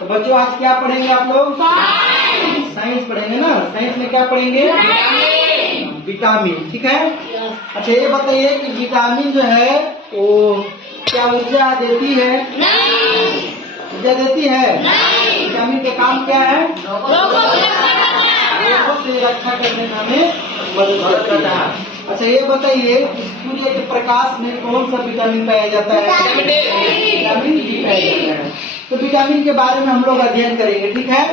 तो बच्चों आज क्या पढ़ेंगे आप लोग? साइंस पढ़ेंगे ना। साइंस में क्या पढ़ेंगे? विटामिन। ठीक है। अच्छा ये बताइए कि विटामिन जो है वो क्या ऊर्जा देती है? ऊर्जा देती है? विटामिन का काम क्या है? रोगों से रक्षा करने में हमें मदद करता है। अच्छा ये बताइए सूर्य के प्रकाश में कौन सा विटामिन पाया जाता है? विटामिन डी पाया जाता है। तो विटामिन के बारे में हम लोग अध्ययन करेंगे। ठीक है।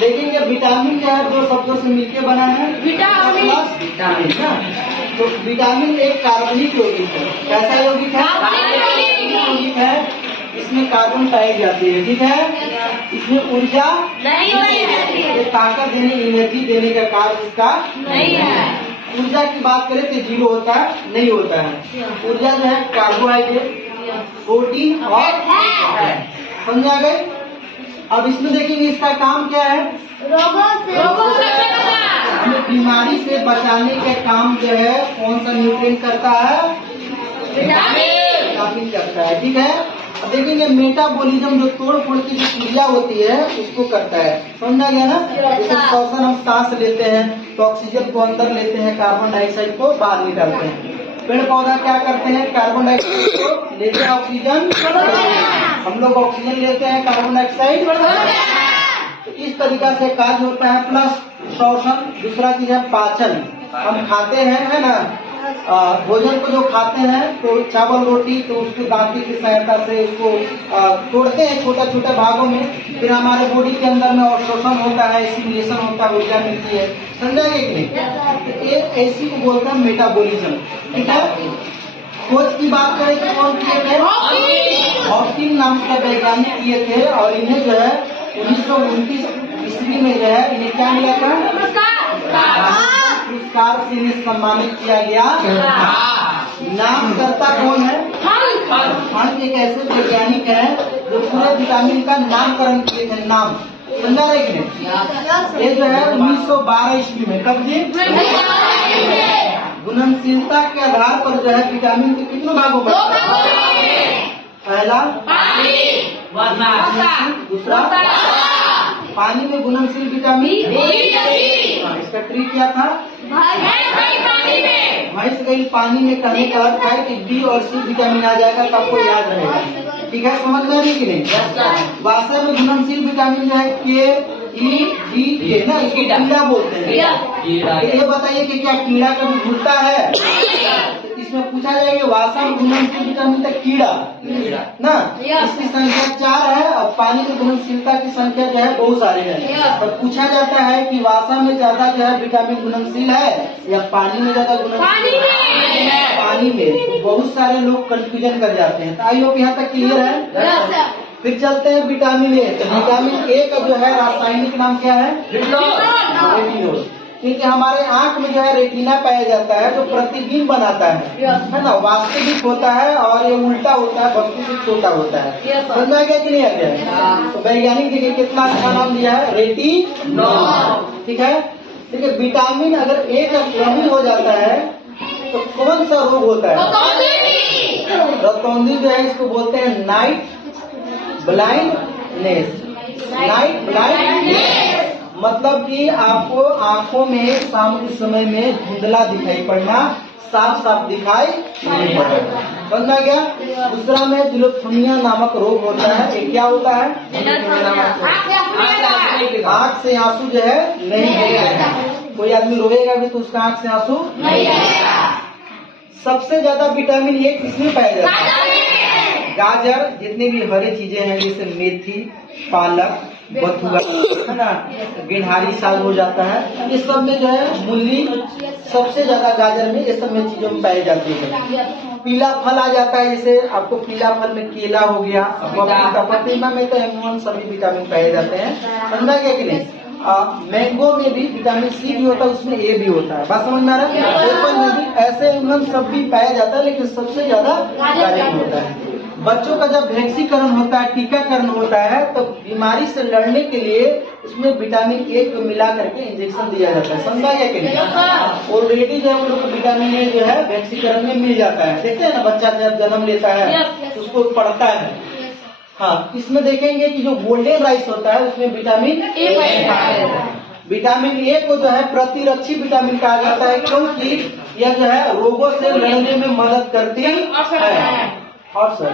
देखेंगे विटामिन क्या है, दो शब्दों से मिलकर बना है विटामिन ना। तो विटामिन एक कार्बनिक यौगिक है। कैसा यौगिक है? यौगिक है। इसमें कार्बन पाई जाती है। ठीक है। इसमें ऊर्जा नहीं, ताकत देने, एनर्जी देने का कार्य इसका नहीं है। ऊर्जा की बात करें तो जीरो होता है, नहीं होता है। ऊर्जा जो है कार्बोहाइड्रेट, प्रोटीन और समझा गए। अब इसमें देखेंगे इसका काम क्या है? रोगों से हमें बीमारी से बचाने का काम जो है कौन सा न्यूट्रिएंट करता है? विटामिन करता है। ठीक है। अब देखेंगे मेटाबॉलिज्म जो तोड़ फोड़ की जो क्रिया होती है उसको करता है। समझा गया ना। जैसे श्वसन हम सांस लेते हैं तो ऑक्सीजन को अंदर लेते हैं, कार्बन डाइऑक्साइड को बाहर निकालते हैं। पेड़ पौधा क्या करते हैं? कार्बन डाइऑक्साइड को लेते हैं, ऑक्सीजन हम लोग ऑक्सीजन लेते हैं, कार्बन डाइऑक्साइड। तो इस तरीका से कार्य होता है। प्लस श्वसन, दूसरा चीज है पाचन। हम खाते हैं है ना, भोजन को जो खाते हैं तो चावल रोटी, तो उसके दांती की सहायता से उसको तोड़ते हैं छोटा छोटा भागों में, फिर हमारे बॉडी के अंदर में अवशोषण होता है, एसिमिलेशन होता है, ऊर्जा मिलती है। समझाइए कि नहीं? तो ये ऐसी को बोलते हैं मेटाबॉलिज्म। ठीक है। खोज की बात करें तो कौन किए थे? हॉकिंग नाम का वैज्ञानिक किए थे और इन्हें जो है 1929 ईस्वी में जो है इन्हें क्या मिला था? पुरस्कार से इन्हें सम्मानित किया गया। नामकर्ता कौन है? हंट एक ऐसे वैज्ञानिक है जो पूरे विटामिन का नामकरण किए थे। नाम समझा रहे कि नहीं? ये जो है 1912 ईस्वी में। कब जी? घुलनशीलता के आधार पर जो है विटामिन के कितने भागों में? पहला दूसरा पानी में घुलनशील विटामिन। इसका ट्रिक क्या था? भैंस गई पानी में कहने का अर्थ है कि बी और सी विटामिन आ जाएगा तो आपको याद रहेगा। ठीक है। समझ में नहीं कि नहीं? वास्तव में घुलनशील विटामिन जो है के ई डी ए ना, इसको कीड़ा बोलते हैं। ये बताइए कि क्या कीड़ा कभी घुलता है? इसमें पूछा जाएगा वास्तव में घुलनशील विटामिन तक कीड़ा ना, इसकी संख्या 4 है और पानी में घुलनशीलता की संख्या जो है बहुत सारी है। तो पूछा जाता है कि वास्तव में ज्यादा जो है विटामिन घुलनशील है या पानी में ज्यादा घुलनशील है? पानी में। बहुत सारे लोग कंफ्यूजन कर जाते हैं। तो आई होप यहाँ तक क्लियर है। फिर चलते हैं विटामिन ए। तो विटामिन ए का जो है रासायनिक नाम क्या है? रेटिनोल। क्योंकि हमारे आंख में जो है रेटिना पाया जाता है जो प्रतिबिंब बनाता है ना, वास्तविक होता है और ये उल्टा होता है, वस्तु से छोटा होता है। समझ में गया कि नहीं आ गया? तो वैज्ञानिक देखिए कितना अच्छा नाम दिया है, रेटिनोल। ठीक है। देखिए विटामिन अगर ए का कमी हो जाता है तो कौन सा रोग होता है? रतौंधी जो है इसको बोलते हैं नाइट ब्लाइंडनेस। नाइट ब्लाइंडनेस मतलब कि आपको आंखों में शाम के समय में धुंधला दिखाई पड़ना, साफ साफ दिखाई नहीं पड़ता। समझा गया? दूसरा में जुलोथोनिया नामक रोग होता है। ये क्या होता है? आंख से आंसू जो है नहीं गिरेगा। कोई आदमी रोएगा भी तो उसका आंख से आंसू नहीं आएगा। सबसे ज्यादा विटामिन ए किसमें पाया जाता है? गाजर, जितनी भी हरी चीजें हैं जैसे मेथी, पालक, बथुआ है ना, गेंढारी साग हो जाता है, ये सब में जो है मूली सबसे ज्यादा गाजर में ये सब में चीजों में पाई जाती है। पीला फल आ जाता है, जैसे आपको पीला फल में केला हो गया, पपीता में तो एमोन सभी विटामिन पाए जाते हैं। समझा गया कि नहीं? मैंगो में भी विटामिन सी भी होता है, उसमें ए भी होता है। बात समझ में आ रहा है? एप्पल में भी ऐसे एमोन सब भी पाया जाता है, लेकिन सबसे ज्यादा गाजर होता है। बच्चों का जब वैक्सीकरण होता है, टीकाकरण होता है, तो बीमारी से लड़ने के लिए उसमें विटामिन ए को मिला करके इंजेक्शन दिया जाता है। समझा गया कि नहीं? ऑलरेडी जो हम लोग को विटामिन ए जो है वैक्सीकरण में मिल जाता है। देखते हैं ना, बच्चा जब जन्म लेता है तो उसको पढ़ता है हाँ, इसमें देखेंगे कि जो गोल्डन राइस होता है उसमें विटामिन ए पाया जाता है। विटामिन ए को जो है प्रतिरक्षी विटामिन कहा जाता है, क्योंकि यह जो है रोगों से लड़ने में मदद करती है। और सर